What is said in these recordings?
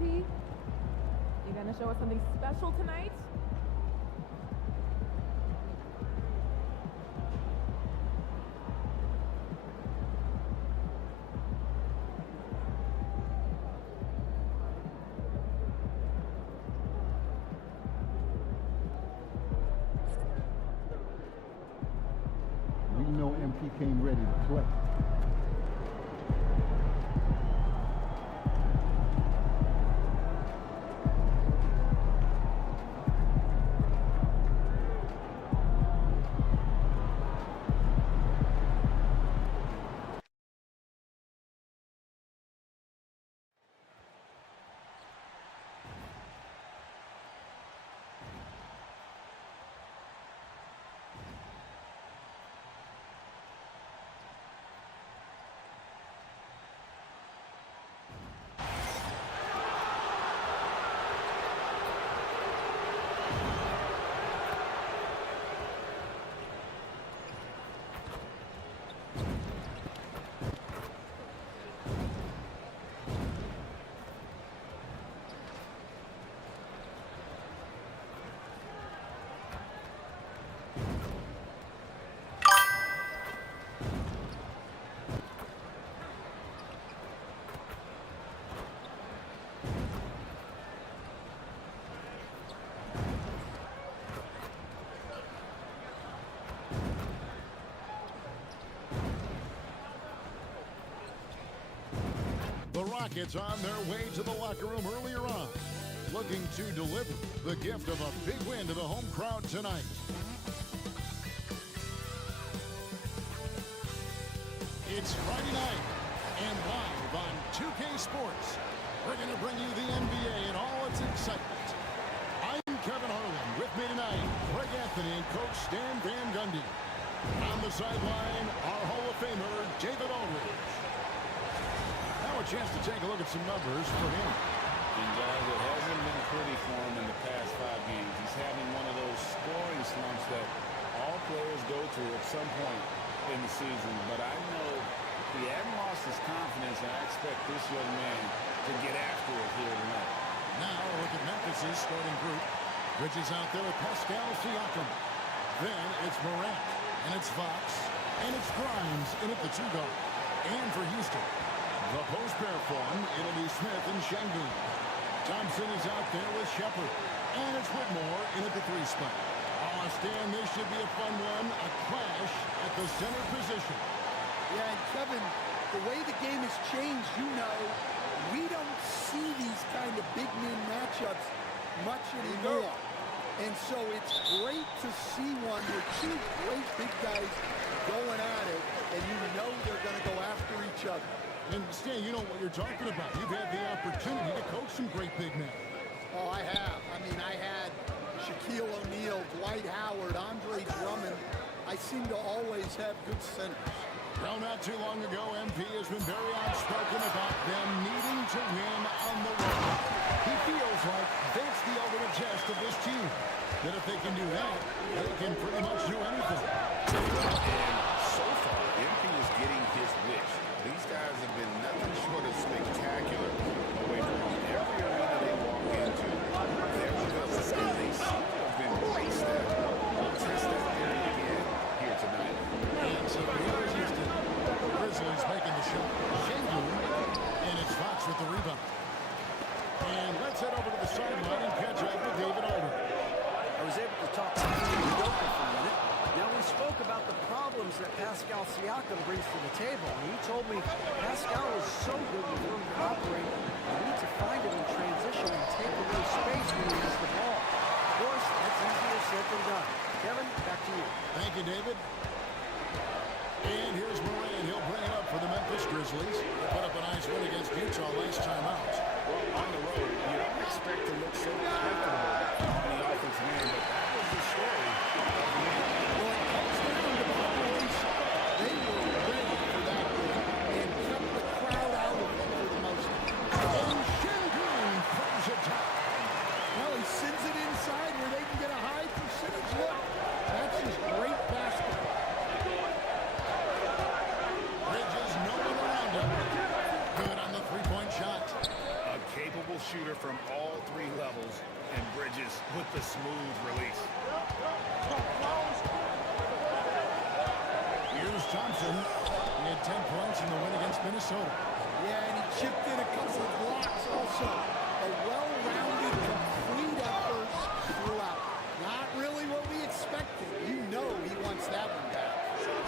MP? You gonna show us something special tonight? We know MP came ready to play. The Rockets on their way to the locker room earlier on, looking to deliver the gift of a big win to the home crowd tonight. It's Friday night, and live on 2K Sports, we're going to bring you the NBA and all its excitement. I'm Kevin Harlan. With me tonight, Greg Anthony and Coach Stan Van Gundy. On the sideline, our Hall of Famer, David Aldridge. Now a chance to take a look at some numbers for him. And guys, it hasn't been pretty for him in the past 5 games. He's having one of those scoring slumps that all players go through at some point in the season. But I know he hasn't lost his confidence, and I expect this young man to get after it here tonight. Now a look at Memphis' starting group. Bridges out there with Pascal Siakam. Then it's Morant, and it's Fox, and it's Grimes in at the 2 guard. And for Houston, the post pair form, it'll be Smith and Şengün. Thompson is out there with Shepard. And it's Whitmore in at the 3 spot. Oh, Stan, this should be a fun one. A clash at the center position. Yeah, and Kevin, the way the game has changed, you know, we don't see these kind of big men matchups much anymore. And so it's great to see one with 2 great big guys going at it, and you know they're going to go after each other. And Stan, you know what you're talking about. You've had the opportunity to coach some great big men. Oh, I have. I mean, I had Shaquille O'Neal, Dwight Howard, Andre Drummond. I seem to always have good centers. Well, not too long ago, MP has been very outspoken about them needing to win on the road. He feels like that's the ultimate test of this team. That if they can do that, they can pretty much do anything. And so far, MP is getting his wish. These guys have been nothing short of spectacular away from home. Every arena they walk into, they're with us, and they seem to have been braced at. We'll test that theory again here tonight. And so here's Houston. The Grizzlies making the shot. Şengün, and it's Fox with the rebound. And let's head over to the sideline and catch up with David Aldridge. I was able to talk to Joker for a minute. Now, we spoke about the problems that Pascal Siakam brings to the table, and he told me Pascal is so good with room to operate, you need to find him in transition and take away space when he has the ball. Of course, that's easier said than done. Kevin, back to you. Thank you, David. And here's Morant. He'll bring it up for the Memphis Grizzlies. They put up a nice win against Utah last time out. On the road, you don't expect to look so comfortable on the offensive end, but that was the story of the game. Well, it comes down to the boys. They were ready for that game and kept the crowd out of it for the most part. And Şengün throws it down. Well, he sends it inside where they can get a high percentage look. That's just great basketball. Bridges, no one around him. Good on the 3-point shot. A capable shooter smooth release. Here's Thompson. He had 10 points in the win against Minnesota. Yeah, and he chipped in a couple of blocks also. A well-rounded, complete effort throughout. Not really what we expected. You know he wants that one back.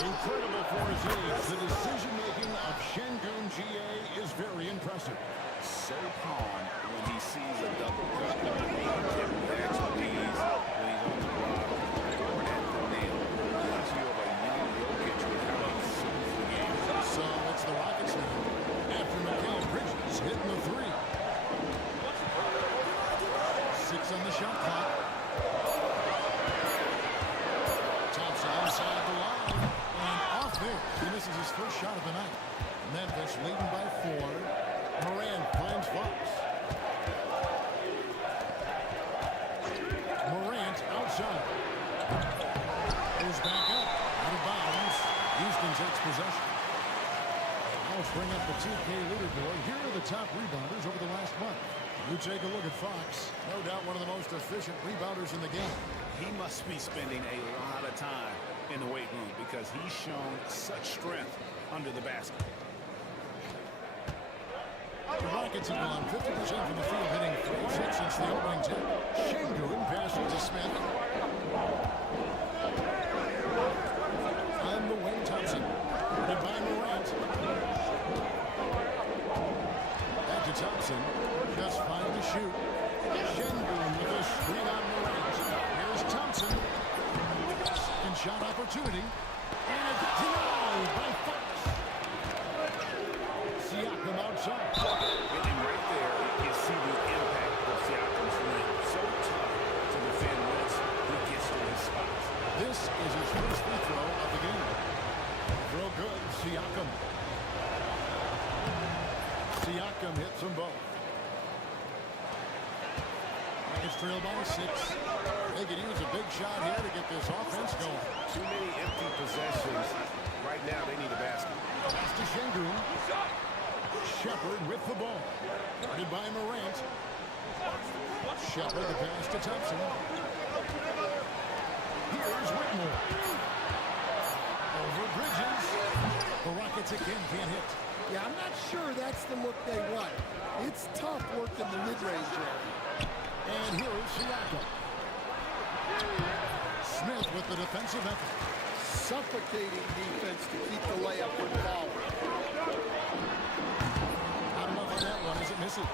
Incredible for his age. The decision-making of Şengün GA is very impressive. So calm when he sees a double cut. That's what he's when he's on the block or at the nail. Reminds you of a young Jokic with how he sees the game. So it's the Rockets now. After McCain Bridges hitting the three. 6 on the shot clock. Thompson inside the line. And off there. He misses his first shot of the night. Memphis leading by 4. Morant finds Fox. Morant outside. Goes back up. Out of bounds. Houston takes possession. Now let's bring up the 2K leaderboard. Here are the top rebounders over the last month. You take a look at Fox. No doubt one of the most efficient rebounders in the game. He must be spending a lot of time in the weight room because he's shown such strength under the basket. The Rockets have gone 50% from the field, hitting 3-6 since the opening tip. Şengün passes to Smith. On the wing, Thompson. And by Morant. Back to Thompson. Just 5 to shoot. Şengün with a screen on Morant. Here's Thompson. Second shot opportunity. And it's denied by Fox. Siakam outside. And right there, you see the impact of Siakam's rim. So tough to defend once he gets to his spots. This is his first free throw of the game. Throw good, Siakam. Siakam hits them both. Rockets trail by 6. They could use a big shot here to get this offense going. Too many empty possessions. Right now, they need a basket. Pass to Şengün. Shepard with the ball. Guarded by Morant. Shepard the pass to Thompson. Here's Whitmore. Over Bridges. The Rockets again can't hit. Yeah, I'm not sure that's the look they want. It's tough working the mid-range area. And here is Siakam. Smith with the defensive effort. Suffocating defense to keep the layup from falling. Not enough on that one as it misses.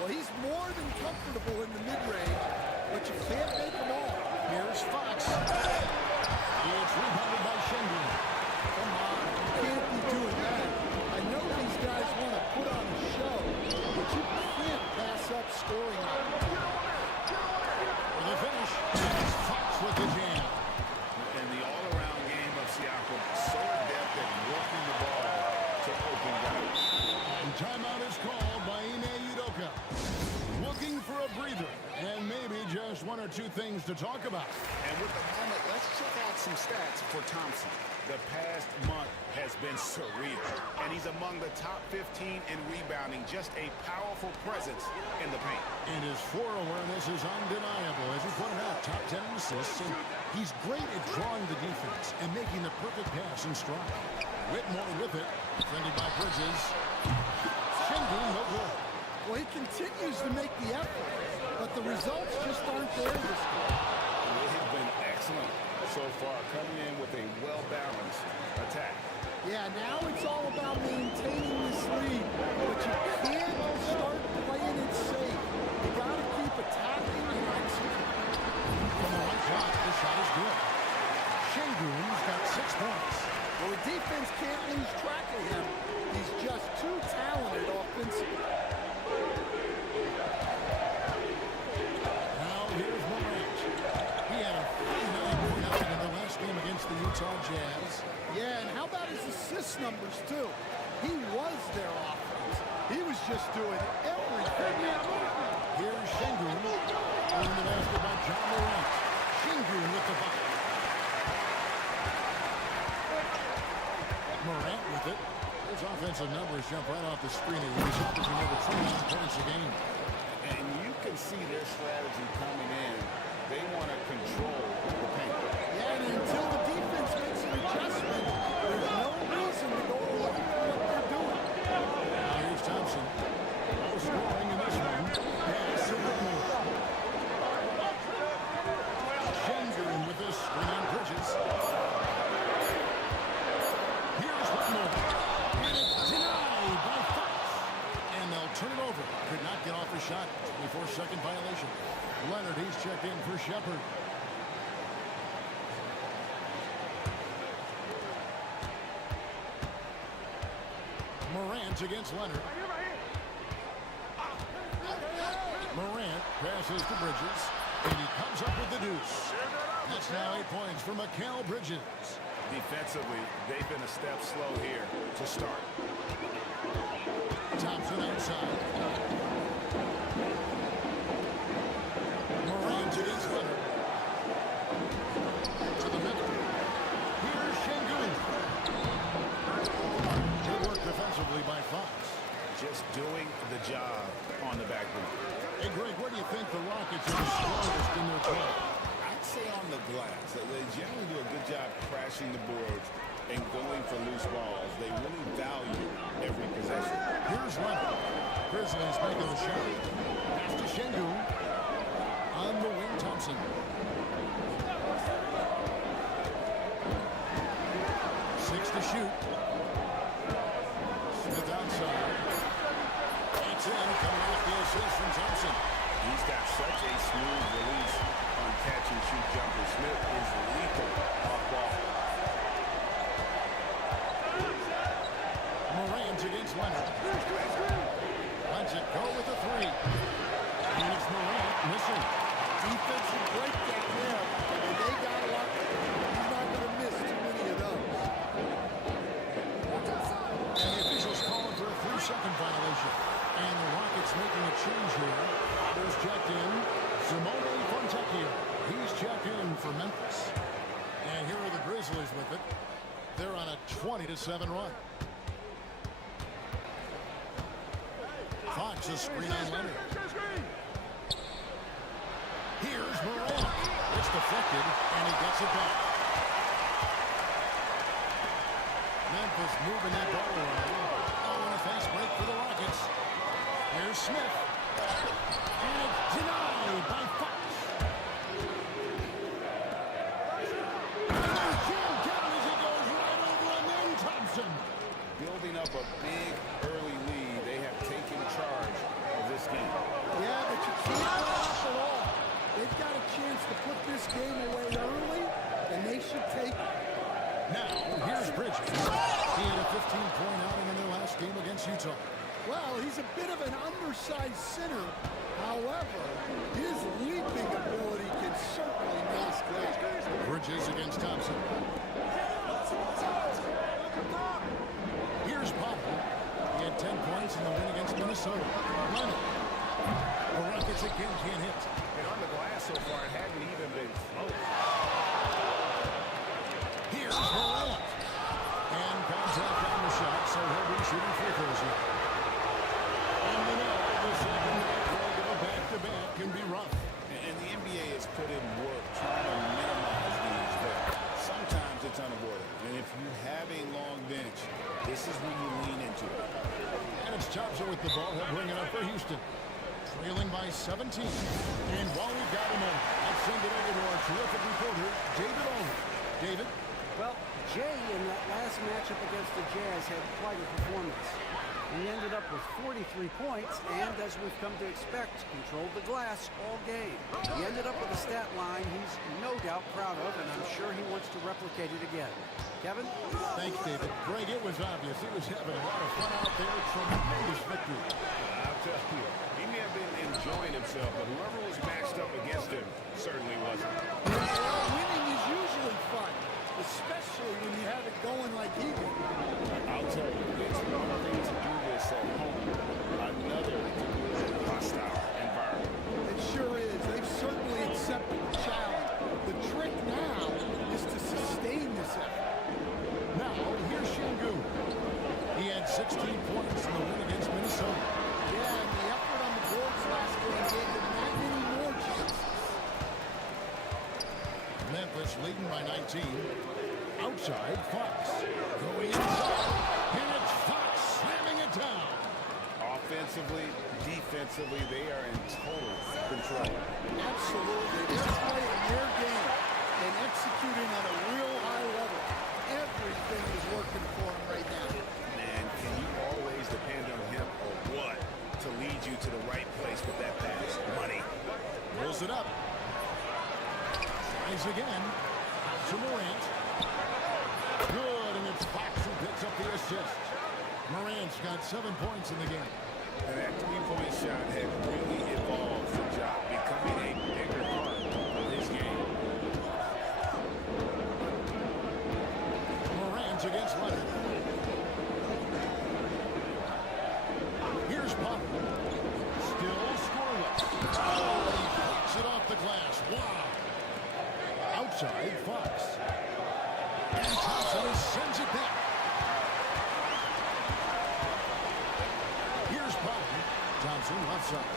Well, he's more than comfortable in the mid-range, but you can't make them all. Here's Fox. It's rebounded by Şengün. Come on, you can't be doing that. I know these guys want to put on a show, but you can't pass up scoring opportunities. For the finish, it's Fox with the jam. And the all-around game of Siakam, so adept at working the ball to open guys. And timeout is called by Ime Udoka. Looking for a breather and maybe just 1 or 2 things to talk about. And with the moment, let's check out some stats for Thompson. The past month has been surreal, and he's among the top 15 in rebounding, just a powerful presence in the paint. And his floor awareness is undeniable. As you pointed out, top 10 in assists, and he's great at drawing the defense and making the perfect pass in stride. Whitmore with it, defended by Bridges. Şengün, no good. Well, he continues to make the effort, but the results just aren't there this game. They have been excellent so far, coming in with a well-balanced attack. Yeah, now it's all about maintaining this lead, but you can't start playing it safe. You got to keep attacking and executing. From the right block, the shot is good. Şengün's got 6 points. Well, the defense can't lose track of him. He's just too talented offensively. Now here's Morant. He had a 49-point outing in the last game against the Utah Jazz. Yeah, and how about his assist numbers, too? He was their offense. He was just doing everything. Here's Şengün. Earning the basket by John Morant. Şengün with the bucket. Morant with it. His offensive numbers jump right off the screen. He's averaging over 29 points a game. And you can see their strategy coming in. They want to control the paint. Yeah, and until the defense makes an adjustment, there's no reason to go away from what they're doing. Here's Thompson. No scoring in this one. Pass to Whitney. Schengen with this screen on Bridges. Here's Whitney. And it's denied by Fox. And they'll turn it over. Could not get off the shot. 24-second violation. Leonard, he's checked in for Shepard. Morant against Leonard. Morant passes to Bridges, and he comes up with the deuce. That's now 8 points for Mikal Bridges. Defensively, they've been a step slow here to start. Thompson outside. Morant against Leonard. To the middle. Here's Şengün. Good work defensively by Fox. Just doing the job on the backboard. Hey, Greg, where do you think the Rockets are the strongest in their play? I'd say on the glass. They generally do a good job crashing the boards and going for loose balls. They really value every possession. Here's Leonard. Grizzlies making the shot. Pass to Şengün. On the wing, Thompson. 6 to shoot. Smith outside. It's in, coming off the assist from Thompson. He's got such a smooth release on catch and shoot jumpers. Smith is lethal off ball. Morant against Leonard. Lets it go with a three. And it's Morant missing. Defensive breakdown there, and they got a lot. He's not going to miss too many of those. And the officials calling for a 3-second violation. And the Rockets making a change here. There's checked in Simone Fontecchio. He's checked in for Memphis. And here are the Grizzlies with it. They're on a 20-7 run. Fox a screen on Leonard. Here's Morant. It's deflected, and he gets it back. Memphis moving that ball around. Oh, and a fast break for the Rockets. Here's Smith. And it's denied by Fox. And Jim down as he goes right over, and then Thompson. Building up a big early lead. They have taken charge of this game. Yeah, but you can't let off at all. They've got a chance to put this game away early, and they should take it. Now, here's Bridges. He had a 15-point outing in their last game against Utah. Well, he's a bit of an undersized center. However, his leaping ability can certainly mask that. Bridges against Thompson. Here's Potter. He had 10 points in the win against Minnesota. Leonard. The Rockets again can't hit. And on the glass so far, it hadn't even been close. Here's Morant. And contact on the shot, so he'll be shooting free throws here. And we know the second leg of a back-to-back can be rough. And the NBA has put in work trying to minimize these, but sometimes it's unavoidable. And if you have a long bench, this is when you lean into it. And it's Thompson with the ball. He'll bring it up for Houston. Trailing by 17. And while we've got a moment, let's send it over to our terrific reporter, David Owen. David? Well, Jay in that last matchup against the Jazz had quite a performance. He ended up with 43 points and, as we've come to expect, controlled the glass all game. He ended up with a stat line he's no doubt proud of, and I'm sure he wants to replicate it again. Kevin? Thanks, David. Greg, it was obvious. He was having a lot of fun out there. Tremendous victory. I'll tell you, he may have been enjoying himself, but whoever was matched up against him certainly wasn't. Winning is usually fun, especially when you have it going like he did. I'll tell you, it's one thing to do this at home, another to do it in a hostile environment. It sure is. They've certainly accepted the challenge. The trick now is to sustain this effort. Now, here's Şengün. He had 16 points in the win against Minnesota. Yeah, and the effort on the boards last game gave them not many more chances. team. Outside, Fox. Going inside, and it's Fox slamming it down. Offensively, defensively, they are in total control. Absolutely. They're playing their game and executing on a real high level. Everything is working for them right now. Man, can you always depend on him or what to lead you to the right place with that pass? Money. Rolls it up. Tries again. To Morant. Good, and it's Fox who picks up the assist. Morant's got 7 points in the game. And that three-point shot had really evolved for Ja, becoming a bigger part of his game. Morant against Leonard. Here's Potter. Still scoreless. Oh, he picks it off the glass. Wow. Outside, Fox. And Thompson sends it back. Here's Potter. Thompson left side.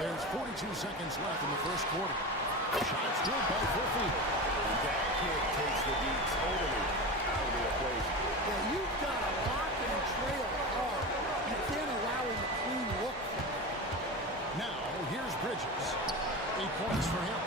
There's 42 seconds left in the first quarter. Shots good by 4 feet. And that kick takes the beat totally out of the equation. Yeah, you've got to lock and trail hard. You can't allow him a clean look. Now, here's Bridges. 8 points for him.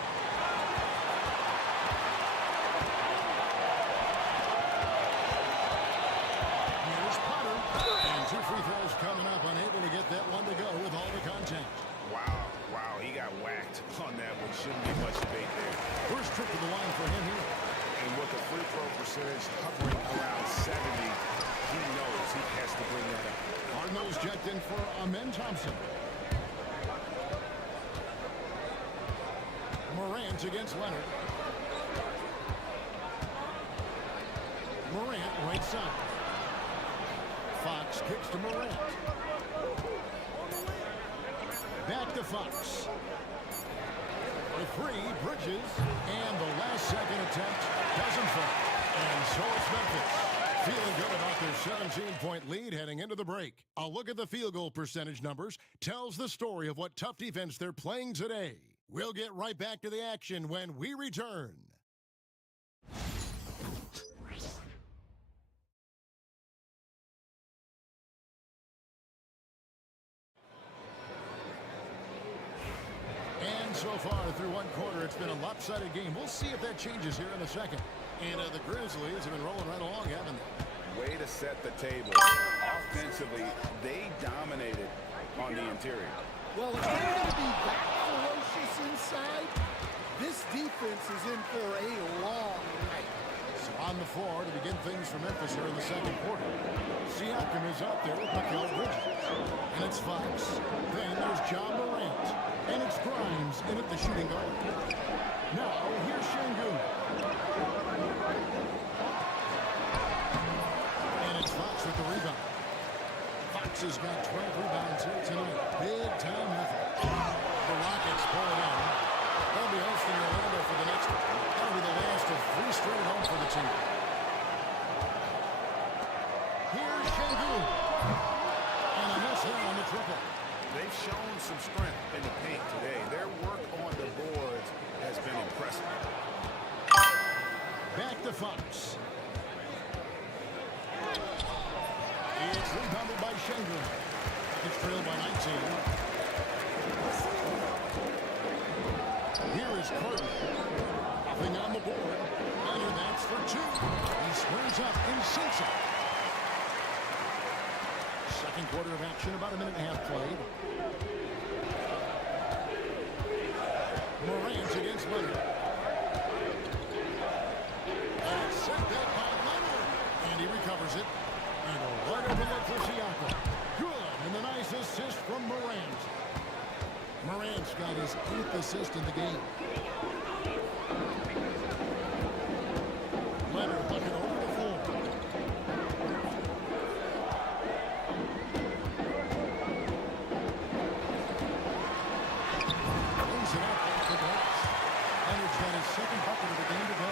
Here's Potter. And 2 free throws coming up. Unable to get that one to go with all the contact. Wow, he got whacked on that one. Shouldn't be much debate there. First trip to the line for him here. And with the free throw percentage hovering around 70, he knows he has to bring that up. Cardinals checked in for Amen Thompson. Morant against Leonard. Morant right side. Fox kicks to Morant. Back to Fox. For 3, Bridges. And the last second attempt doesn't fall. And so it's Memphis. Feeling good about their 17-point lead heading into the break. A look at the field goal percentage numbers tells the story of what tough defense they're playing today. We'll get right back to the action when we return. And so far through one quarter, it's been a lopsided game. We'll see if that changes here in the second. And the Grizzlies have been rolling right along, haven't they? Way to set the table. Offensively, they dominated on the interior. Well, if they're going to be that ferocious inside, this defense is in for a long night. So on the floor to begin things for Memphis here in the second quarter. Siakam is out there with Mikal Bridges. And it's Fox. Then there's John Morant. And it's Grimes in at the shooting guard. Now, here's Şengün. And it's Fox with the rebound. Fox has got 12 rebounds here tonight. Big time effort. The Rockets pull it in. They'll be hosting Orlando for the next one. That'll be the last of 3 straight home for the team. Here's Şengün. And a miss there on the triple. They've shown some strength in the paint today. Their work on the boards has been impressive. Back to Fox. It's rebounded by Şengün. It's trailed by 19. Here is Carter. Nothing on the board. And that's for 2. He squares up and sinks it. Second quarter of action, about a minute and a half played. Morant against Leonard. And it's sent back by Leonard. And he recovers it. And a right over look for Siakam. Good. And the nice assist from Morant. Morant's got his 8th assist in the game. Leonard looking over the floor. Brings it up off the glass. Leonard's got his 2nd bucket of the game to go.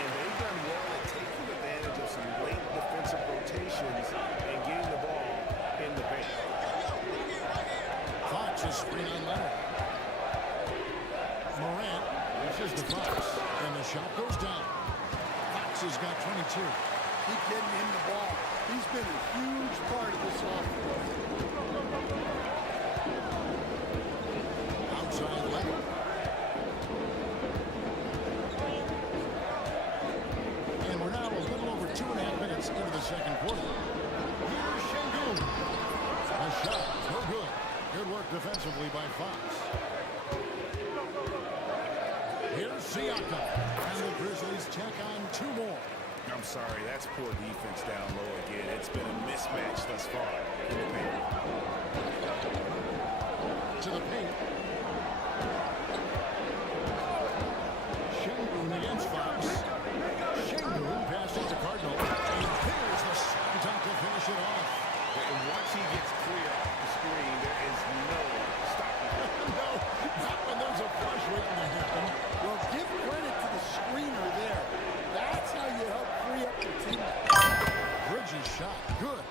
And they've done well at taking advantage of some late defensive rotations and getting the ball in the paint. Fox is screen on Leonard. Pitches to Fox, and the shot goes down. Fox has got 22. Keep getting him the ball. He's been a huge part of this offense. Outside left. And we're now a little over 2.5 minutes into the second quarter. Here's Şengün. A shot, no good. Good work defensively by Fox. Here's Siakam. And the Grizzlies check on 2 more. I'm sorry, that's poor defense down low again. It's been a mismatch thus far. To the paint. Şengün against Fox. Şengün passes to Cardinal. And there's the slam dunk to finish it off. And once he gets clear off the screen, there is no stopping him. No, not when there's a flush waiting to happen. Well, give credit to the screener there. That's how you help free up your team. Bridges shot, good.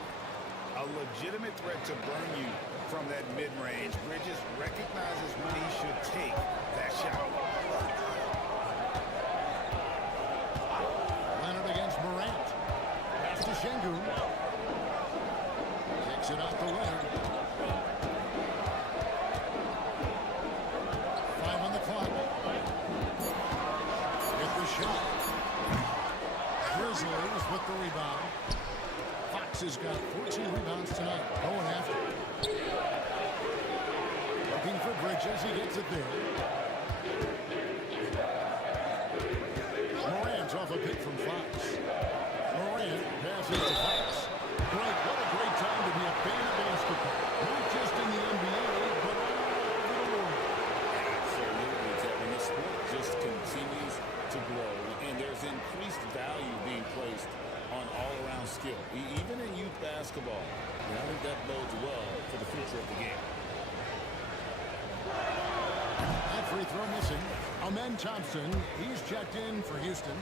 A legitimate threat to burn you from that mid-range. Bridges recognizes when he should take that shot. Leonard against Morant. Pass to Şengün. Takes it out to Leonard. 5 on the clock. Get the shot. Grizzlies with the rebound. Fox has got 14 rebounds tonight. Going after it. Looking for Bridges. He gets it there. Morant's off a pick from Fox. Morant passes to Fox. Great, what a great time to be a fan of basketball. Not just in the NBA, but all over the world. Absolutely, Kevin. The sport just continues to grow, and there's increased value being placed on all-around skill, even in youth basketball. And I think that bodes well for the future of the game. That free throw missing. Amen Thompson, he's checked in for Houston.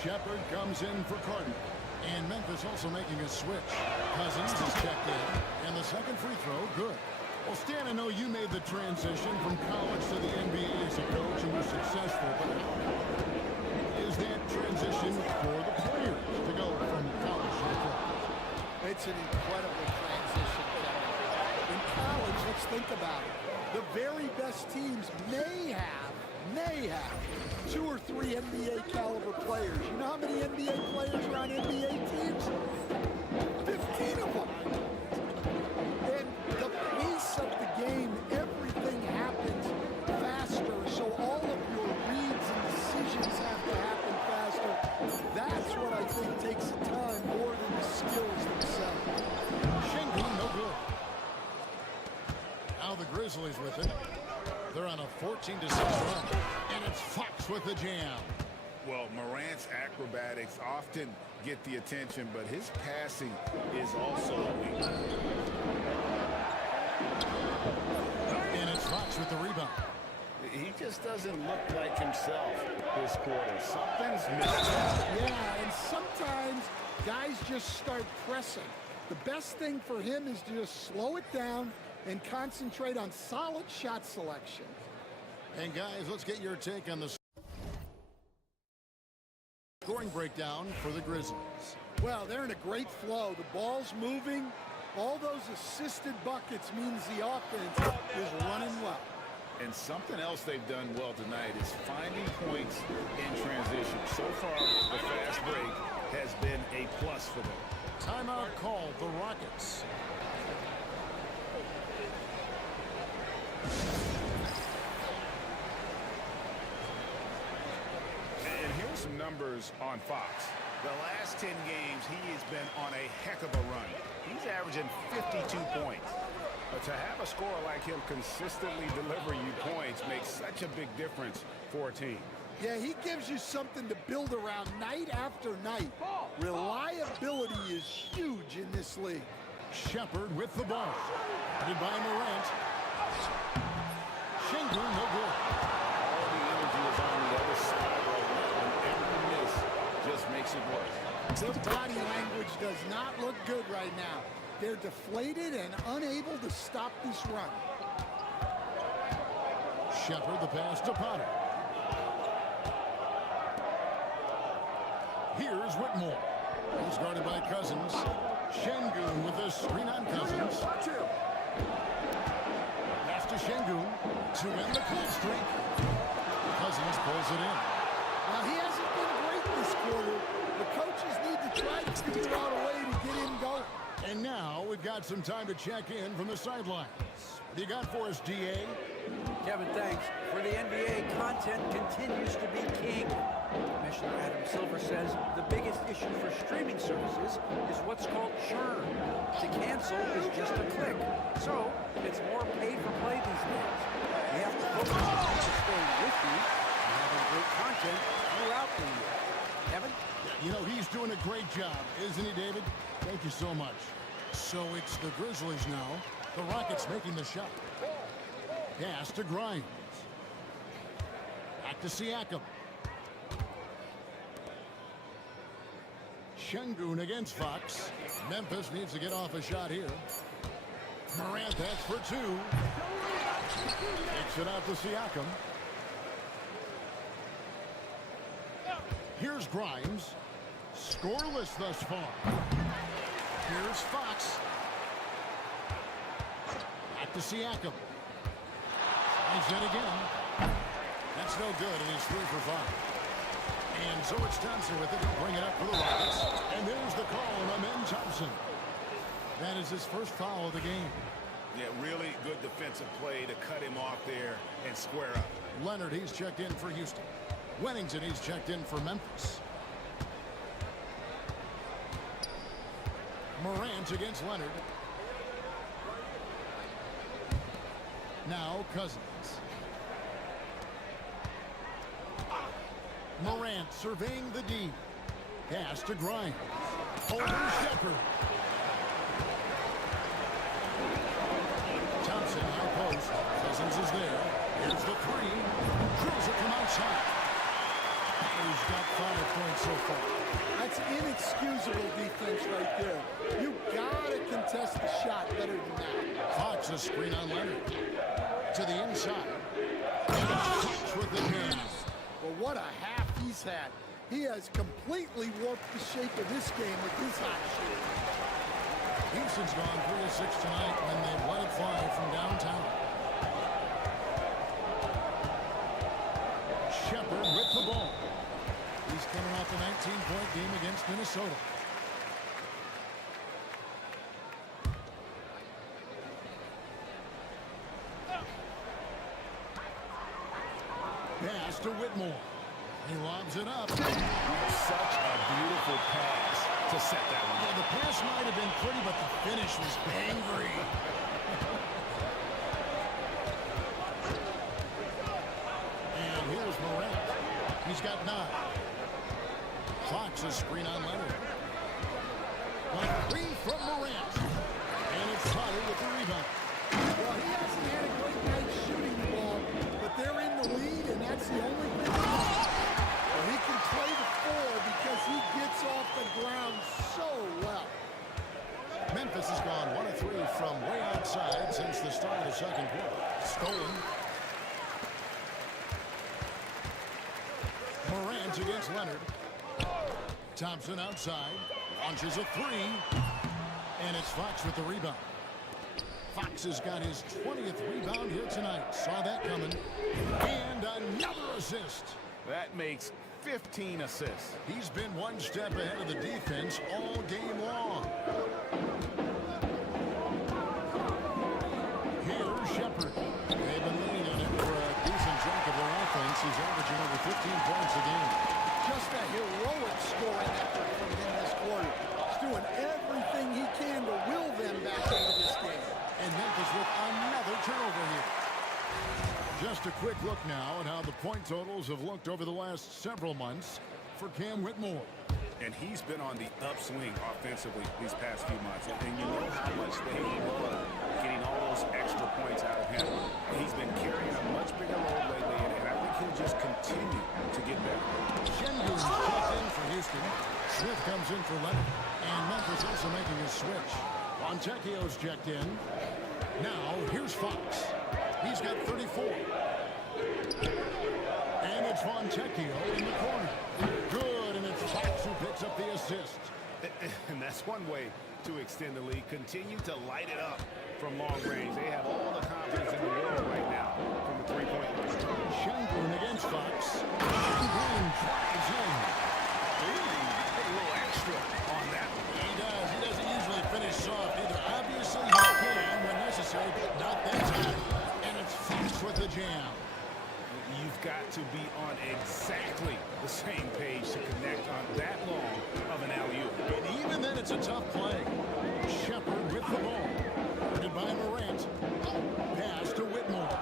Shepard comes in for Cardinal. And Memphis also making a switch. Cousins is checked in. And the second free throw, good. Well, Stan, I know you made the transition from college to the NBA as a coach and were successful, but how is that transition for the players to go from college to the pros? It's an incredible transition, Kevin. In college, let's think about it. The very best teams may have 2 or 3 NBA caliber players. You know how many NBA players are on NBA teams? 15 of them. And the pace of the game, everything happens faster, so all of your reads and decisions have to happen faster. That's what I think takes the time more than the skills themselves. Şengün, no good. Now the Grizzlies with it. They're on a 14-6 run. And it's Fox with the jam. Well, Morant's acrobatics often get the attention, but his passing is also elite. And it's Fox with the rebound. He just doesn't look like himself this quarter. Something's missing. Yeah, and sometimes guys just start pressing. The best thing for him is to just slow it down and concentrate on solid shot selection. And guys, let's get your take on the scoring breakdown for the Grizzlies. Well, they're in a great flow. The ball's moving. All those assisted buckets means the offense is running well. And something else they've done well tonight is finding points in transition. So far, the fast break has been a plus for them. Timeout called the Rockets. And here's some numbers on Fox. The last 10 games, he has been on a heck of a run. He's averaging 52 points. But to have a scorer like him consistently deliver you points makes such a big difference for a team. Yeah, he gives you something to build around night after night. Reliability is huge in this league. Shepard with the ball. Headed by Morant. Şengün, no good. All the energy is on the other side right now, and every miss just makes it worse. Their body language does not look good right now. They're deflated and unable to stop this run. Shepard, the pass to Potter. Here's Whitmore. He's guarded by Cousins. Şengün with a screen on Cousins. Pass to Şengün to end the clean streak. Cousins pulls it in. Now, he hasn't been great this quarter. The coaches need to try to figure out a way to get him going. And now we've got some time to check in from the sidelines. What do you got for us, DA? Kevin, thanks. For the NBA, content continues to be king. Commissioner Adam Silver says the biggest issue for streaming services is what's called churn. To cancel is just a click. So, it's more pay-for-play these days. You have to focus on staying with you and having great content throughout the year. Kevin? You know, he's doing a great job, isn't he, David? Thank you so much. So it's the Grizzlies now. The Rockets making the shot. Pass to Grimes. Back to Siakam. Şengün against Fox. Memphis needs to get off a shot here. Morant, that's for two. Takes it out to Siakam. Here's Grimes. Scoreless thus far. Here's Fox. Back to Siakam. He's in again. That's no good, and he's 3 for 5. And so it's Thompson with it. He'll bring it up for the Rockets. And there's the call on Amen Thompson. That is his first foul of the game. Yeah, really good defensive play to cut him off there and square up. Leonard, he's checked in for Houston. Wennington, he's checked in for Memphis. Morant against Leonard. Now Cousins. Morant surveying the D. Pass to Grimes. Over Shepard. Thompson high post. Cousins is there. Here's the three. Drills it from outside. He's got 5 points so far. That's inexcusable defense right there. You gotta contest the shot better than that. Fox a screen on Leonard. To the inside. And it's Fox with the pass. Well, what a half he's had. He has completely warped the shape of this game with his hot shooting. Houston's gone 3 of 6 tonight when they've let it fly from downtown. Shepard with the ball. He's coming off a 19-point game against Minnesota. Pass to Whitmore. He lobs it up. Such a beautiful pass to set that one. Yeah, the pass might have been pretty, but the finish was angry. And here's Morant. He's got 9. Fox a screen on Leonard. A 3 from Morant. And it's Potter with the rebound. Well, he hasn't had a great night shooting the ball, but they're in the lead, and that's the only thing. Well, he can play the 4 because he gets off the ground so well. Memphis has gone 1 of 3 from way outside since the start of the second quarter. Stolen. Morant against Leonard. Thompson outside. Launches a 3. And it's Fox with the rebound. Fox has got his 20th rebound here tonight. Saw that coming. And another assist. That makes 15 assists. He's been one step ahead of the defense all game long. Here's Shepard. They've been leaning on him for a decent chunk of their offense. He's averaging over 15 points a game. Just a heroic scoring effort from him this quarter. He's doing everything he can to will them back into this game. And Memphis with another turnover here. Just a quick look now at how the point totals have looked over the last several months for Cam Whitmore. And he's been on the upswing offensively these past few months. And you know how much they love getting all those extra points out of him. He's been carrying a much bigger load lately, and I think he'll just continue to get better. Şengün's checked in for Houston. Smith comes in for Leonard. And Memphis also making a switch. Fontecchio's checked in. Now, here's Fox. He's got 34. And it's Fontecchio in the corner. Good, and it's Fox who picks up the assist. And that's one way to extend the lead. Continue to light it up from long range. They have all the confidence in the world right now from the three-point line. Shengun against Fox. Shengun drives in. Ooh, a little extra on that one. He does. He doesn't usually finish soft either. Obviously, he can when necessary, but not that time. And it's Fox with the jam. You've got to be on exactly the same page to connect on that long of an alley-oop. And even then, it's a tough play. Shepard with the ball. Guarded by Morant. Pass to Whitmore.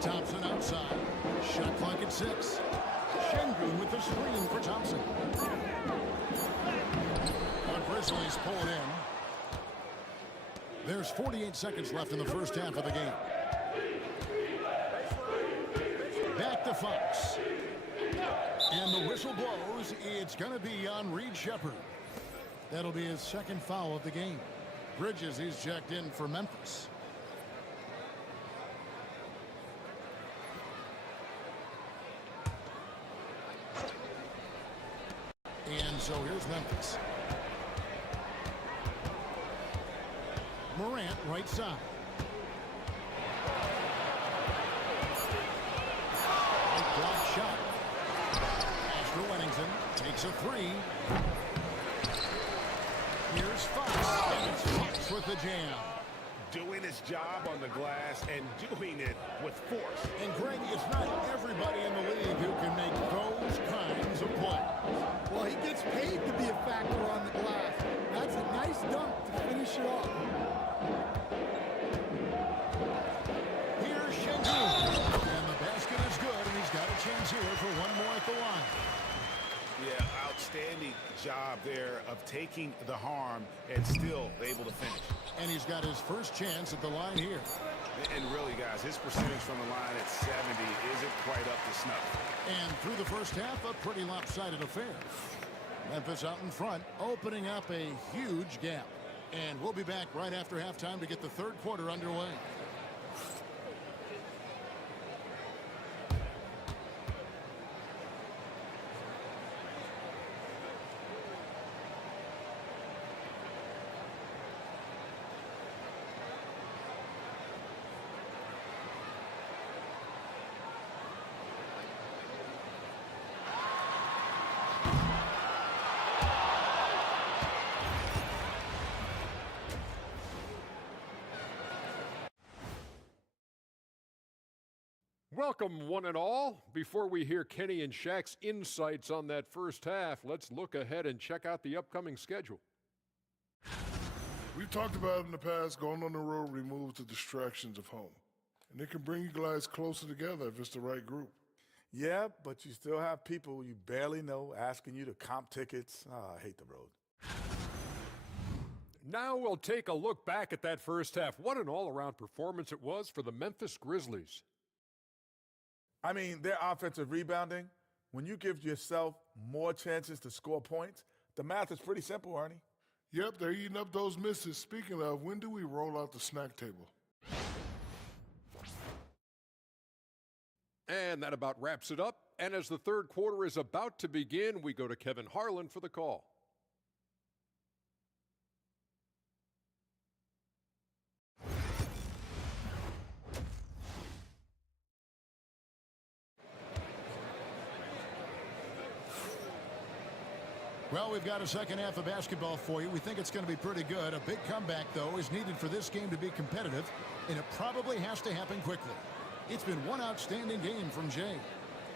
Thompson outside. Shot clock at 6. Shengun with the screen for Thompson. The Grizzlies pull it in. There's 48 seconds left in the first half of the game. Back to Fox. And the whistle blows. It's going to be on Reed Shepard. That'll be his second foul of the game. Bridges, he's checked in for Memphis. And so here's Memphis. Morant, right side. Block shot. Astro Wennington takes a 3. Here's Fox. And it's Fox with the jam. Doing his job on the glass and doing it with force. And Greg, it's not everybody in the league who can make those kinds of plays. Well, he gets paid to be a factor on the glass. That's a nice dunk to finish it off. Here's Shengun. And the basket is good, and he's got a chance here for one more at the line. Yeah, outstanding job there of taking the harm and still able to finish. And he's got his first chance at the line here. And really, guys, his percentage from the line at 70 isn't quite up to snuff. And through the first half, a pretty lopsided affair. Memphis out in front, opening up a huge gap. And we'll be back right after halftime to get the third quarter underway. Welcome, one and all. Before we hear Kenny and Shaq's insights on that first half, let's look ahead and check out the upcoming schedule. We've talked about it in the past, going on the road removes the distractions of home. And it can bring you guys closer together if it's the right group. Yeah, but you still have people you barely know asking you to comp tickets. I hate the road. Now we'll take a look back at that first half. What an all-around performance it was for the Memphis Grizzlies. I mean, their offensive rebounding, when you give yourself more chances to score points, the math is pretty simple, Arnie. Yep, they're eating up those misses. Speaking of, when do we roll out the snack table? And that about wraps it up. And as the third quarter is about to begin, we go to Kevin Harlan for the call. Well, we've got a second half of basketball for you. We think it's going to be pretty good. A big comeback, though, is needed for this game to be competitive, and it probably has to happen quickly. It's been one outstanding game from Jay.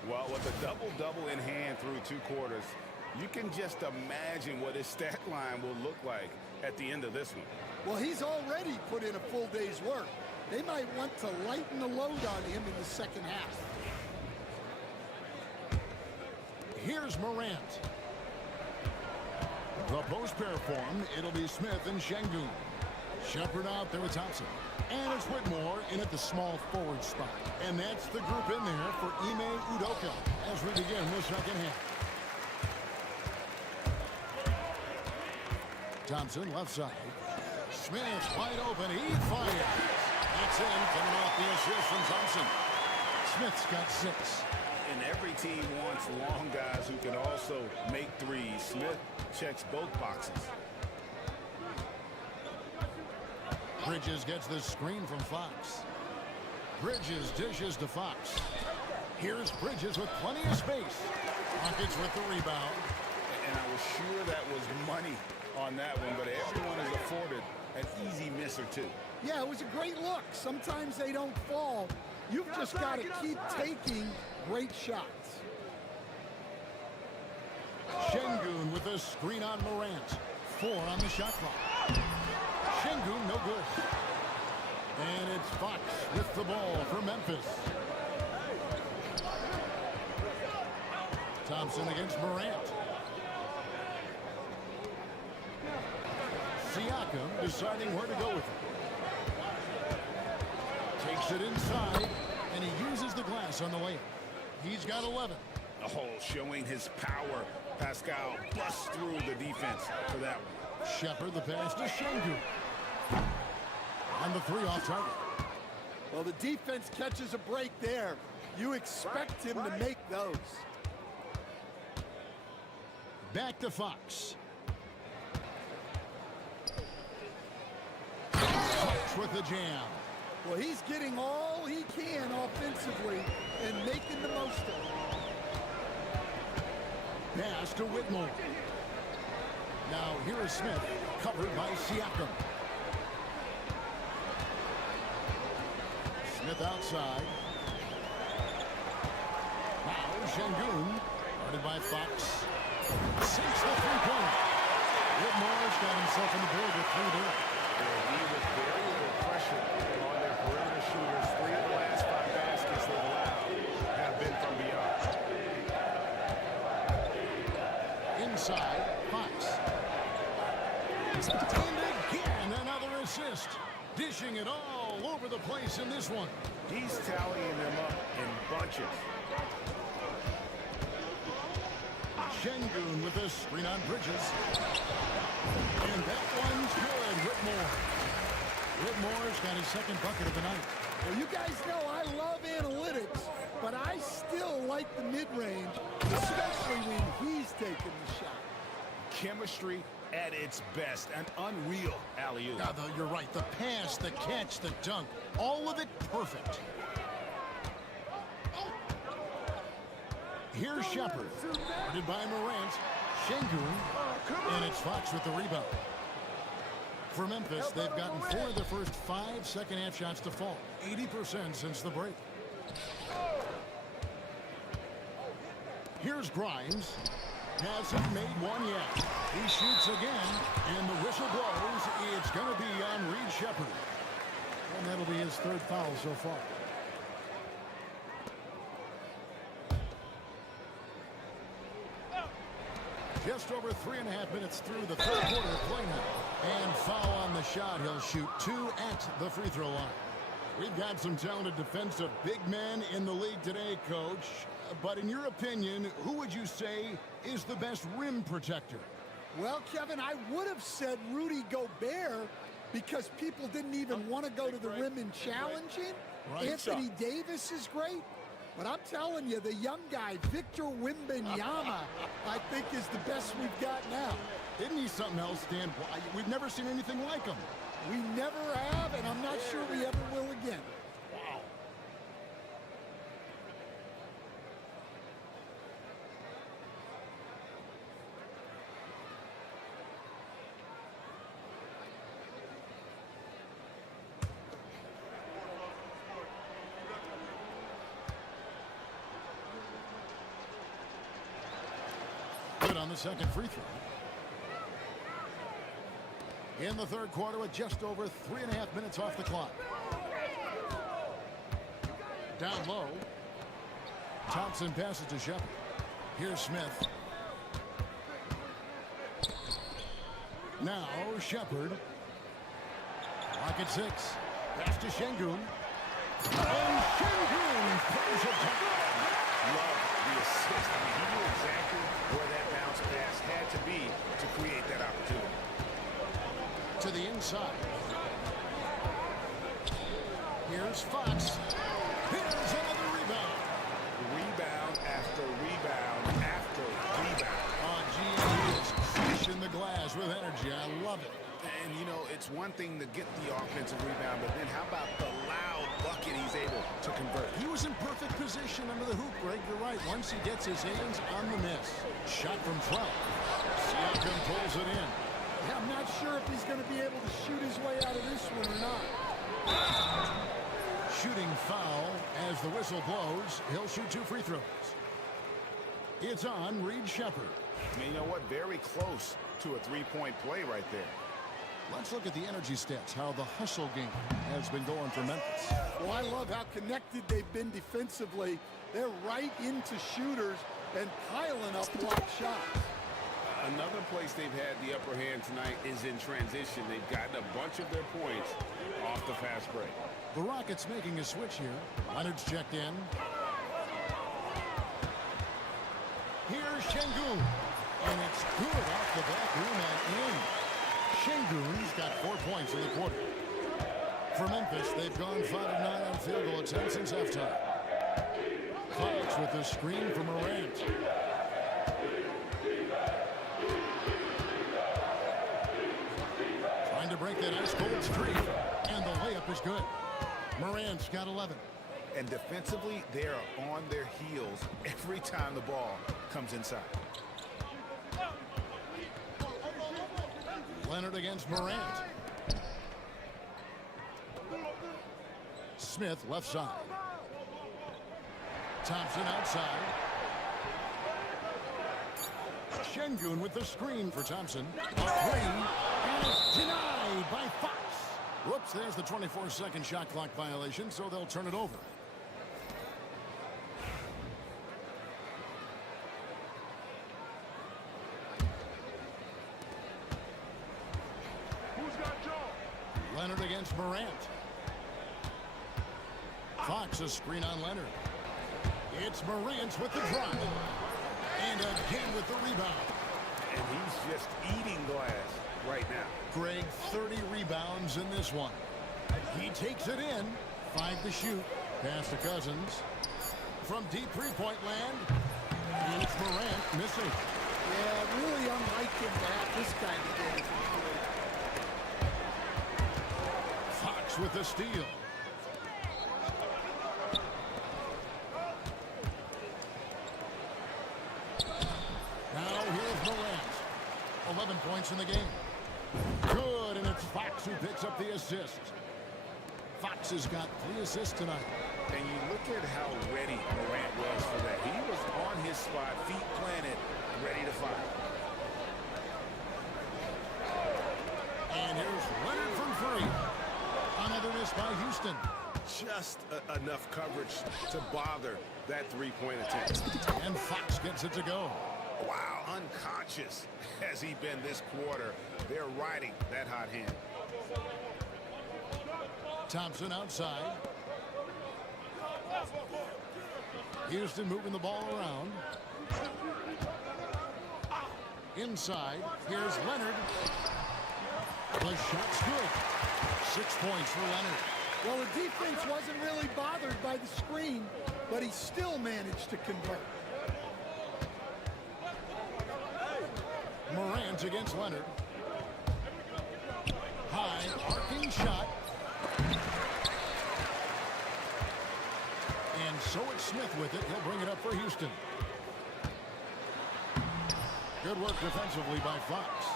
Well, with a double-double in hand through 2 quarters, you can just imagine what his stat line will look like at the end of this one. Well, he's already put in a full day's work. They might want to lighten the load on him in the second half. Here's Morant. The post pair form, it'll be Smith and Shengun. Shepard out there with Thompson. And it's Whitmore in at the small forward spot. And that's the group in there for Ime Udoka as we begin the second half. Thompson left side. Smith wide open. He fires. That's in, coming off the assist from Thompson. Smith's got 6. And every team wants long guys who can also make threes. Smith checks both boxes. Bridges gets the screen from Fox. Bridges dishes to Fox. Here's Bridges with plenty of space. Rockets with the rebound. And I was sure that was money on that one, but everyone is afforded an easy miss or two. Yeah, it was a great look. Sometimes they don't fall. You've just got to keep taking great shots. Şengün with a screen on Morant. 4 on the shot clock. Şengün no good. And it's Fox with the ball for Memphis. Thompson against Morant. Siakam deciding where to go with it. Takes it inside, and he uses the glass on the layup. He's got 11. Oh, showing his power. Pascal busts through the defense for that one. Shepherd the pass to Şengün. And the 3 off target. Well, the defense catches a break there. You expect him to make those. Back to Fox. Fox with the jam. Well, he's getting all he can offensively and making the most of it. Pass to Whitmore. Now here is Smith, covered by Siakam. Smith outside. Now Şengün, guarded by Fox. Sinks the three-pointer. Whitmore's got himself on the board with 3 there. He was very under pressure on their perimeter shooters. 3 of the last 5 baskets they've allowed have been from beyond. Inside, Fox. And again, another assist. Dishing it all over the place in this one. He's tallying them up in bunches. Şengün with a screen on Bridges. And that one's good. Whitmore's got his 2nd bucket of the night. Well, you guys know I love analytics, but I still like the mid-range, especially when he's taking the shot. Chemistry at its best. An unreal alley-oop. Yeah, you're right. The pass, the catch, the dunk. All of it perfect. Here's Shepherd. Guarded by Morant. Şengün. And it's Fox with the rebound. For Memphis, they've gotten 4 of their first 5 second-half shots to fall. 80% since the break. Here's Grimes. Hasn't made one yet. He shoots again, and the whistle blows. It's going to be on Reed Shepherd. And that'll be his 3rd foul so far. Just over 3.5 minutes through the 3rd quarter of play now. And foul on the shot. He'll shoot 2 at the free throw line. We've got some talented defensive big men in the league today, Coach. But in your opinion, who would you say is the best rim protector? Well, Kevin, I would have said Rudy Gobert because people didn't even want to go to the rim and challenge him. Right. Anthony Davis is great. But I'm telling you, the young guy, Victor Wembanyama, I think is the best we've got now. Isn't he something else, Dan? We've never seen anything like him. We never have, and I'm not sure we ever will again. Wow. Good on the 2nd free throw. In the 3rd quarter with just over 3.5 minutes off the clock. Down low. Thompson passes to Shepherd. Here's Smith. Now Shepherd. Rocket 6. Pass to Şengün. And Şengün plays it down. Love the assist. I mean, he knew exactly where that bounce pass had to be to create that opportunity. To the inside. Here's Fox. Here's another rebound. Rebound one thing to get the offensive rebound, but then how about the loud bucket he's able to convert? He was in perfect position under the hoop, Greg. You're right. Once he gets his hands on the miss. Shot from 12. Siakam pulls it in. Yeah, I'm not sure if he's going to be able to shoot his way out of this one or not. Shooting foul as the whistle blows. He'll shoot 2 free throws. It's on Reed Shepherd. And you know what? Very close to a three-point play right there. Let's look at the energy stats, how the hustle game has been going for Memphis. Well, I love how connected they've been defensively. They're right into shooters and piling up block shots. Another place they've had the upper hand tonight is in transition. They've gotten a bunch of their points off the fast break. The Rockets making a switch here. Leonard's checked in. Here's Şengün. And it's good off the back rim and in. Şengün's got 4 points in the quarter. For Memphis, they've gone 5 of 9 on field goal attempts since halftime. Fox with the screen for Morant. Trying to break that ice-cold streak. And the layup is good. Morant's got 11. And defensively, they are on their heels every time the ball comes inside. Leonard against Morant. Smith left side. Thompson outside. Şengün with the screen for Thompson. A three, and it's denied by Fox. Whoops, there's the 24-second shot clock violation, so they'll turn it over. Leonard against Morant. Fox a screen on Leonard. It's Morant with the drive. And again with the rebound. And he's just eating glass right now. Greg, 30 rebounds in this one. He takes it in. 5 to shoot. Pass to Cousins. From deep three-point land. And it's Morant missing. Yeah, really unlike him to have this kind of game. Fox with the steal. Now here's Morant. 11 points in the game. Good, and it's Fox who picks up the assist. Fox has got 3 assists tonight. And you look at how ready Morant was for that. He was on his spot, feet planted, ready to fire. And here's Leonard from 3. Another miss by Houston. Just enough coverage to bother that three-point attempt. And Fox gets it to go. Wow, unconscious has he been this quarter. They're riding that hot hand. Thompson outside. Houston moving the ball around. Inside, here's Leonard. The shot's good. 6 points for Leonard. Well, the defense wasn't really bothered by the screen, but he still managed to convert. Morant against Leonard. High, arcing shot. And so it's Smith with it. He'll bring it up for Houston. Good work defensively by Fox.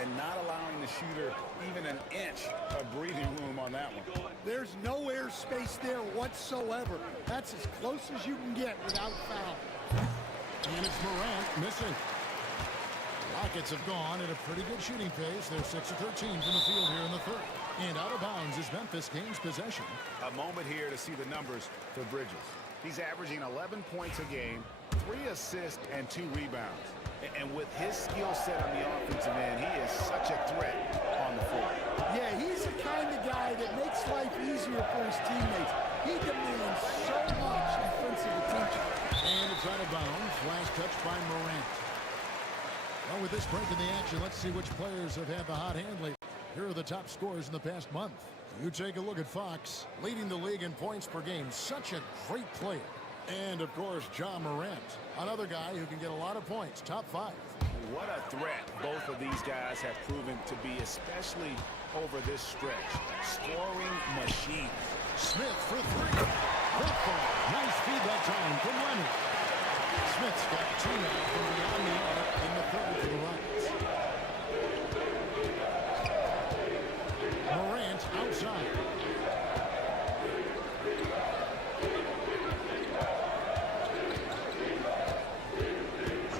And not allowing the shooter even an inch of breathing room on that one. There's no airspace there whatsoever. That's as close as you can get without foul. And it's Morant missing. Rockets have gone at a pretty good shooting pace. They're 6 of 13 from the field here in the third. And out of bounds as Memphis gains possession. A moment here to see the numbers for Bridges. He's averaging 11 points a game, 3 assists, and 2 rebounds. And with his skill set on the offensive end, he is such a threat on the floor. Yeah, he's the kind of guy that makes life easier for his teammates. He demands so much defensive attention. And it's out of bounds. Last touch by Morant. Well, with this break in the action, let's see which players have had the hot hand lately. Here are the top scorers in the past month. You take a look at Fox, leading the league in points per game. Such a great player. And, of course, Ja Morant, another guy who can get a lot of points, top 5. what a threat both of these guys have proven to be, especially over this stretch. Scoring machines. Smith for three. Nice feed that time from Leonard. Smith's got two now from beyond the arc in the third for the Rockets. Morant outside.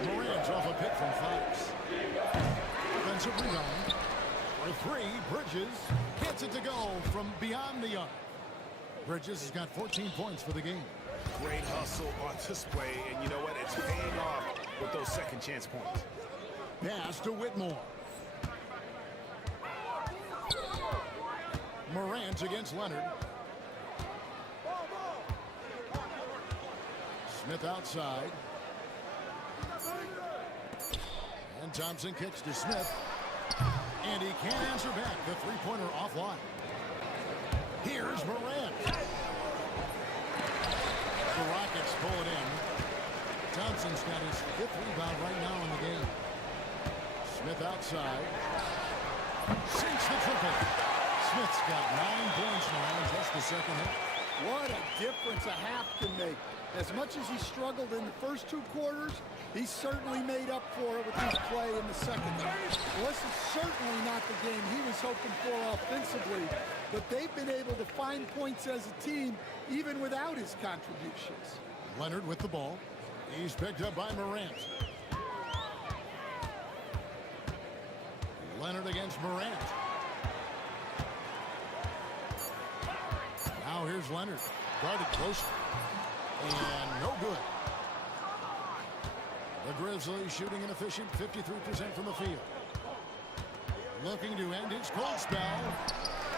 Morant's off a pick from Fox. Offensive rebound. For three, Bridges gets it to go from beyond the arc. Bridges has got 14 points for the game. Great hustle on display, and you know what? It's paying off with those second chance points. Pass to Whitmore. Morant against Leonard. Smith outside. And Thompson kicks to Smith. And he can't answer back. The three-pointer offline. Here's Morant. The Rockets pull it in. Thompson's got his fifth rebound right now in the game. Smith outside. Sinks the triple. Smith's got 9 points now in just the second half. What a difference a half can make. As much as he struggled in the first 2 quarters, he certainly made up for it with his play in the second half. Well, this is certainly not the game he was hoping for offensively, but they've been able to find points as a team even without his contributions. Leonard with the ball. He's picked up by Morant. Leonard against Morant. Now here's Leonard. Guarded close. And no good. The Grizzlies shooting an efficient 53% from the field. Looking to end his cold spell.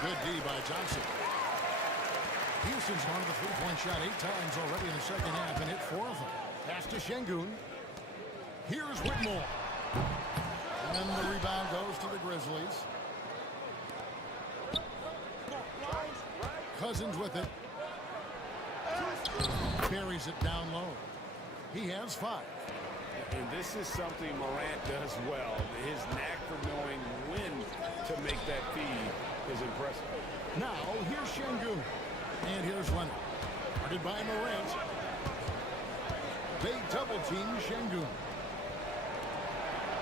Good D by Johnson. Houston's gone to the three-point shot 8 times already in the second half and hit 4 of them. Pass to Şengün. Here's Whitmore. And the rebound goes to the Grizzlies. Cousins with it. Buries it down low. He has 5. And this is something Morant does well. His knack for knowing when to make that feed is impressive. Now, here's Şengün. And here's Leonard. Guarded by Morant. They double-team Şengün.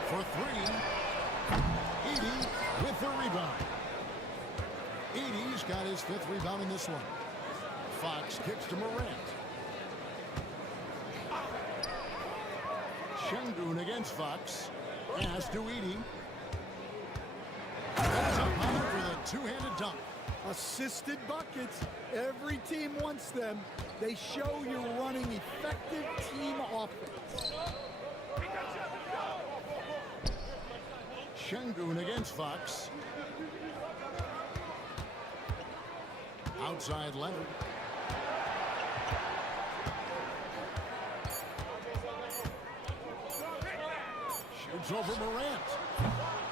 For 3. Edey with the rebound. Edey's got his 5th rebound in this one. Fox kicks to Morant. Şengün against Fox. Pass to Edey. Goes up high for the two-handed dunk. Assisted buckets. Every team wants them. They show you're running effective team offense. Şengün against Fox. Outside Leonard. Shoots over Morant.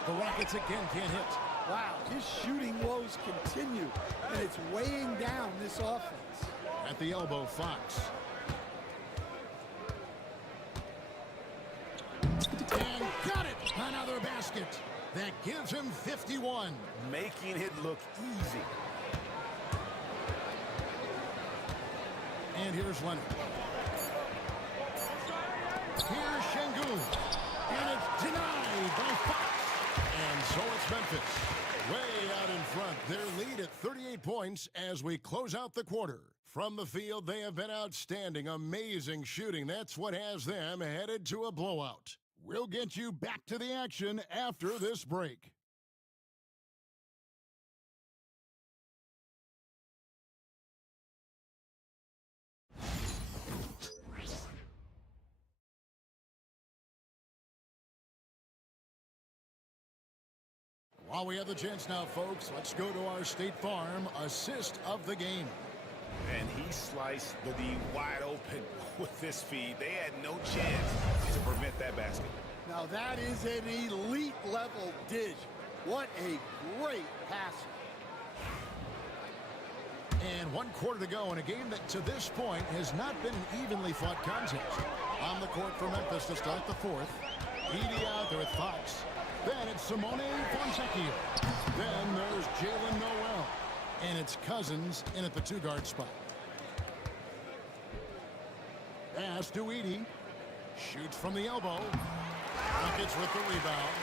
The Rockets again can't hit. Wow, his shooting woes continue, and it's weighing down this offense. At the elbow, Fox. And got it! Another basket. That gives him 51. Making it look easy. And here's Leonard. Here's Şengün. And it's denied by Fox. And so it's Memphis. Way out in front. Their lead at 38 points as we close out the quarter. From the field, they have been outstanding. Amazing shooting. That's what has them headed to a blowout. We'll get you back to the action after this break. While we have the chance now, folks, let's go to our State Farm assist of the game. And he sliced the D wide open with this feed. They had no chance to prevent that basket. Now that is an elite level dish. What a great passer. And 1 quarter to go in a game that to this point has not been an evenly fought contest. On the court for Memphis to start the 4th. Edie out there with Fox. Then it's Simone Fontecchio. Then there's Jalen Noel. And it's Cousins in at the 2-guard spot. Pass to Edie. Shoots from the elbow. Rockets with the rebound.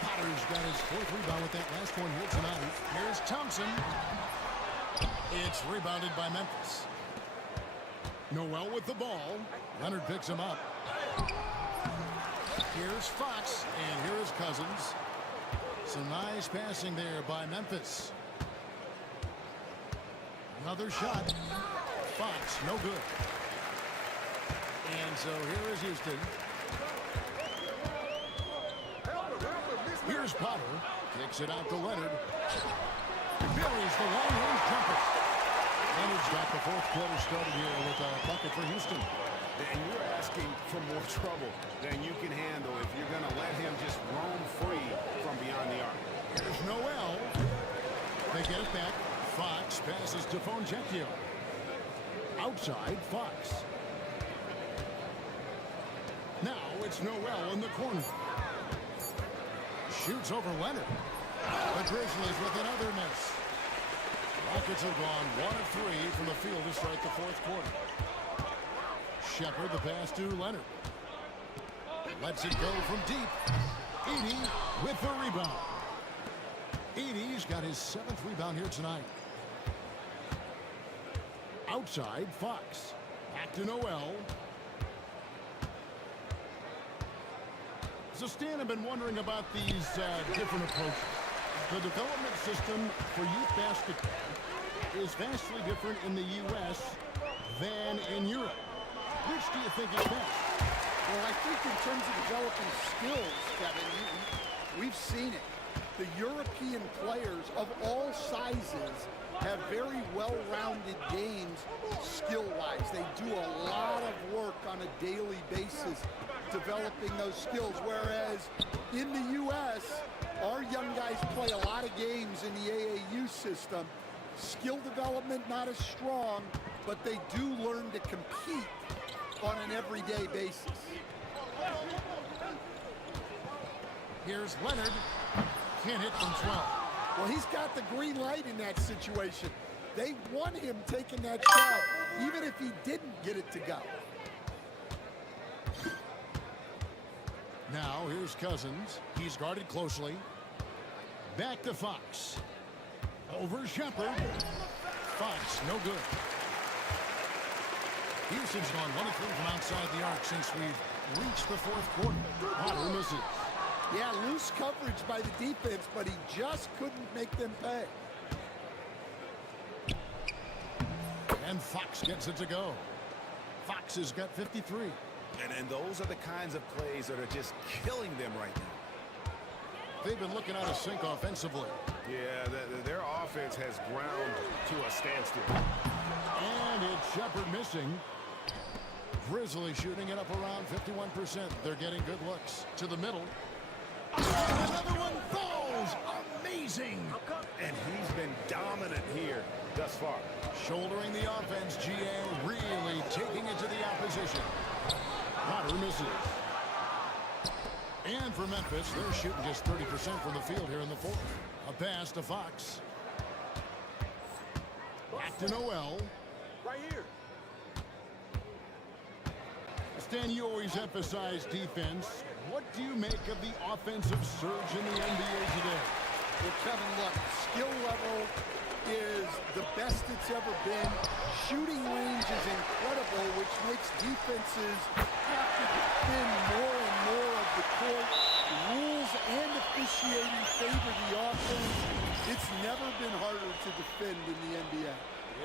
Potter's got his 4th rebound with that last one here tonight. Here's Thompson. It's rebounded by Memphis. Noel with the ball. Leonard picks him up. Here's Fox, and here is Cousins. Some nice passing there by Memphis. Another shot. Fox, no good. And so here is Houston. Here's Potter. Kicks it out to Leonard. Buries the long-range jumper. Leonard's got the 4th quarter started here with a bucket for Houston. And you're asking for more trouble than you can handle if you're going to let him just roam free from beyond the arc. Here's Noel. They get it back. Fox passes to Fontecchio. Outside, Fox. Now it's Noel in the corner. Shoots over Leonard. The Grizzlies with another miss. Rockets have gone 1 of 3 from the field to start the 4th quarter. Shepard the pass to Leonard. Lets it go from deep. Edie with the rebound. Edie's got his 7th rebound here tonight. Outside, Fox. Back to Noel. So Stan, I've been wondering about these different approaches. The development system for youth basketball is vastly different in the U.S. than in Europe. Which do you think is best? Well, I think in terms of developing skills, Kevin, we've seen it. The European players of all sizes have very well-rounded games skill-wise. They do a lot of work on a daily basis developing those skills, whereas in the U.S., our young guys play a lot of games in the AAU system. Skill development not as strong, but they do learn to compete on an everyday basis. Here's Leonard. Can't hit from 12. Well, he's got the green light in that situation. They want him taking that shot, even if he didn't get it to go. Now, here's Cousins. He's guarded closely. Back to Fox. Over Shepard. Fox, no good. Houston's gone 1 of 3 from outside the arc since we've reached the 4th quarter. Potter misses. Yeah, loose coverage by the defense, but he just couldn't make them pay. And Fox gets it to go. Fox has got 53. And those are the kinds of plays that are just killing them right now. They've been looking out of sync offensively. Yeah, their offense has ground to a standstill. And it's Shepard missing. Grizzlies shooting it up around 51%. They're getting good looks. To the middle. Another one falls. Amazing. And he's been dominant here thus far. Shouldering the offense, GA really taking it to the opposition. Potter misses. And for Memphis, they're shooting just 30% from the field here in the 4th. A pass to Fox. Back to Noel. Right here. Stan, you always emphasize defense. What do you make of the offensive surge in the NBA today? Well, Kevin, look, skill level is the best it's ever been. Shooting range is incredible, which makes defenses have to defend more and more of the court. Rules and officiating favor the offense. It's never been harder to defend in the NBA.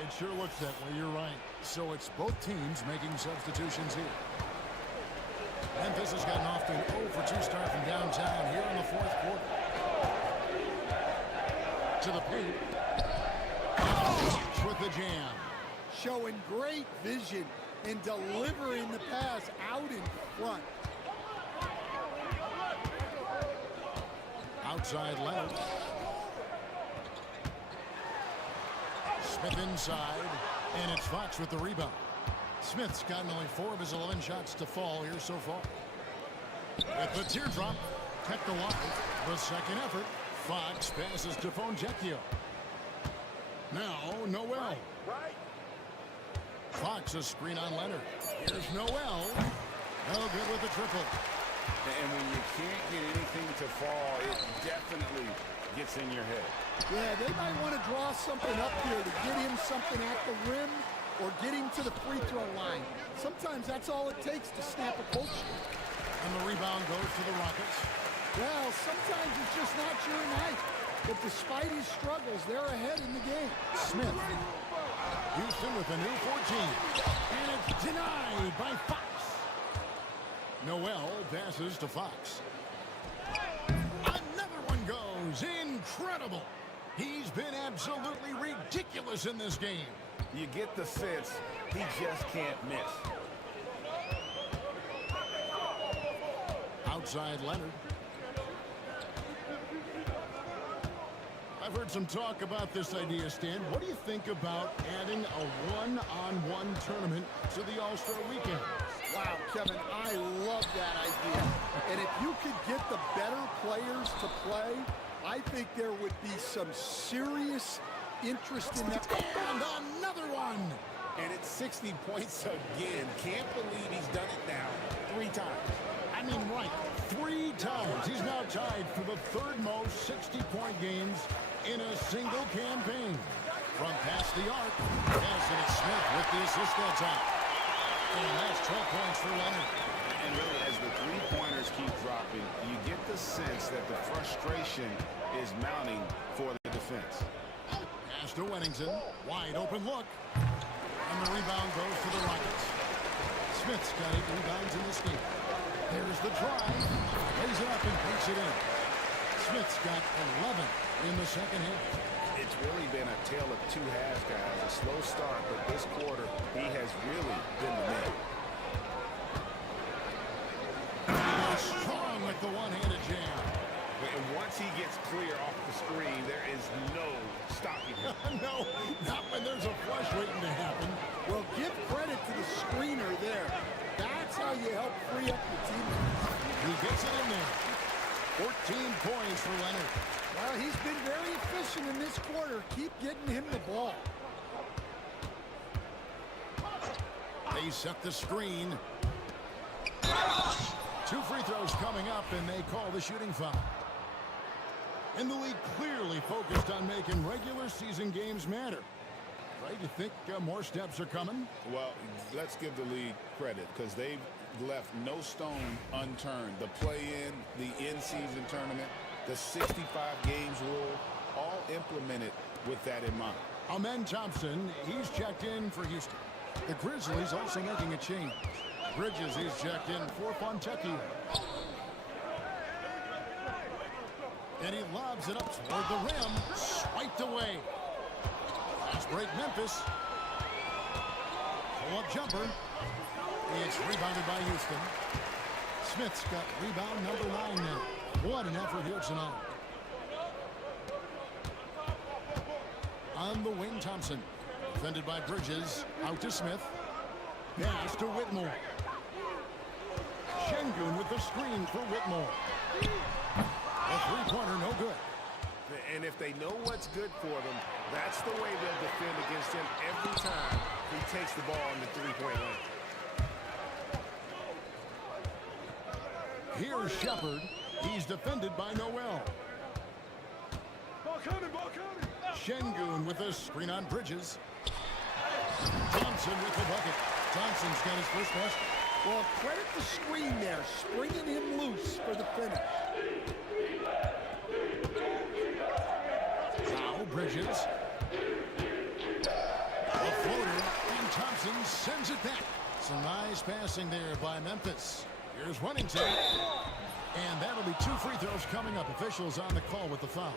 It sure looks that way, you're right. So it's both teams making substitutions here. Memphis has gotten off to an 0-for-2 start from downtown here in the 4th quarter. To the paint. With the jam. Showing great vision in delivering the pass out in front. Outside Leonard. Smith inside. And it's Fox with the rebound. Smith's gotten only 4 of his 11 shots to fall here so far. With the teardrop, kept alive. The second effort. Fox passes to Fonjecchio. Now, Noel. Fox a screen on Leonard. Here's Noel. No good with the triple. And when you can't get anything to fall, it definitely gets in your head. Yeah, they might want to draw something up here to get him something at the rim or get him to the free throw line. Sometimes that's all it takes to snap a coach. And the rebound goes to the Rockets. Well, sometimes it's just not your night. But despite his struggles, they're ahead in the game. Smith. Houston with a new 14. And it's denied by Fox. Noel passes to Fox. Another one goes. Incredible. He's been absolutely ridiculous in this game. You get the sense he just can't miss. Outside Leonard. I've heard some talk about this idea, Stan. What do you think about adding a one-on-one tournament to the All-Star weekend? Wow, Kevin, I love that idea. And if you could get the better players to play, I think there would be some serious interest in that. And another one! And it's 60 points again. Can't believe he's done it now 3 times. I mean, right, 3 times. He's now tied for the third most 60-point games in a single campaign. From past the arc, passing it Smith with the assist that time. And that's 12 points for Leonard. And really, as the three-pointers keep dropping, you get the sense that the frustration is mounting for the defense. Pass to Wennington. Wide open look. And the rebound goes to the Rockets. Smith's got 8 rebounds in this game. There's the drive. Lays it up and takes it in. Smith's got 11 in the second half. It's really been a tale of 2 halves, guys. A slow start, but this quarter, he has really been the man. Strong with the one-handed jam. And once he gets clear off the screen, there is no stopping him. No, not when there's a flush waiting to happen. Well, give credit to the screener there. That's how you help free up your teammates. He gets it in there. 14 points for Leonard. Well, he's been very efficient in this quarter. Keep getting him the ball. They set the screen. 2 free throws coming up, and they call the shooting foul. And the league clearly focused on making regular season games matter. Right? You think more steps are coming? Well, let's give the league credit because they've left no stone unturned. The play-in, the in-season tournament, the 65 games rule, all implemented with that in mind. Amen Thompson, he's checked in for Houston. The Grizzlies also making a change. Bridges, he's checked in for Fonjecchio. And he lobs it up toward the rim. Swiped away. Fast break Memphis. Pull-up jumper. It's rebounded by Houston. Smith's got rebound number 9 now. What an effort here tonight. On the wing, Thompson. Defended by Bridges. Out to Smith. Pass to Whitmore. Şengün with the screen for Whitmore. A three-pointer, no good. And if they know what's good for them, that's the way they'll defend against him every time he takes the ball in the three-point line. Here's Shepard. He's defended by Noel. Şengün with a screen on Bridges. Thompson with the bucket. Thompson's got his first basket. Well, credit the screen there, springing him loose for the finish. Now Bridges. A floater, and Thompson sends it back. Some nice passing there by Memphis. Here's Wennington. And that'll be 2 free throws coming up. Officials on the call with the foul.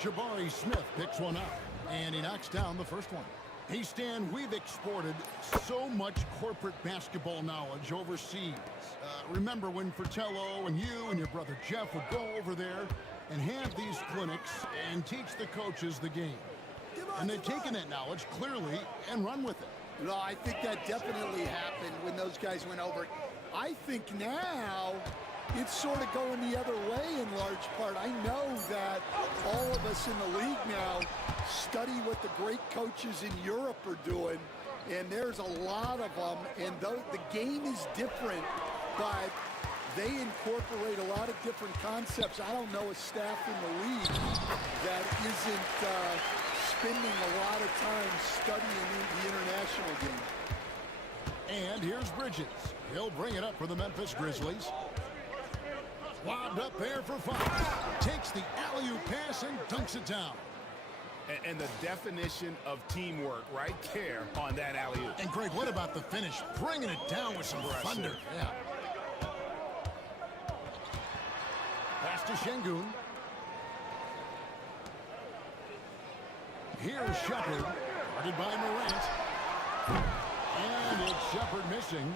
Jabari Smith picks one up, and he knocks down the first one. Hey, Stan, we've exported so much corporate basketball knowledge overseas. Remember when Fratello and you and your brother Jeff would go over there and have these clinics and teach the coaches the game? And they've taken that knowledge clearly and run with it. No, I think that definitely happened when those guys went over. I think now it's sort of going the other way in large part. I know that all of us in the league now study what the great coaches in Europe are doing, and there's a lot of them, and the game is different, but they incorporate a lot of different concepts. I don't know a staff in the league that isn't spending a lot of time studying the international game. And here's Bridges. He'll bring it up for the Memphis Grizzlies. Lobbed up there for Fox. Takes the alley-oop pass and dunks it down. And the definition of teamwork right there on that alley-oop. And Greg, what about the finish? Bringing it down with some thunder. Yeah. Pass to Şengün. Here's Shepard. Guarded by Morant. And it's Shepard missing.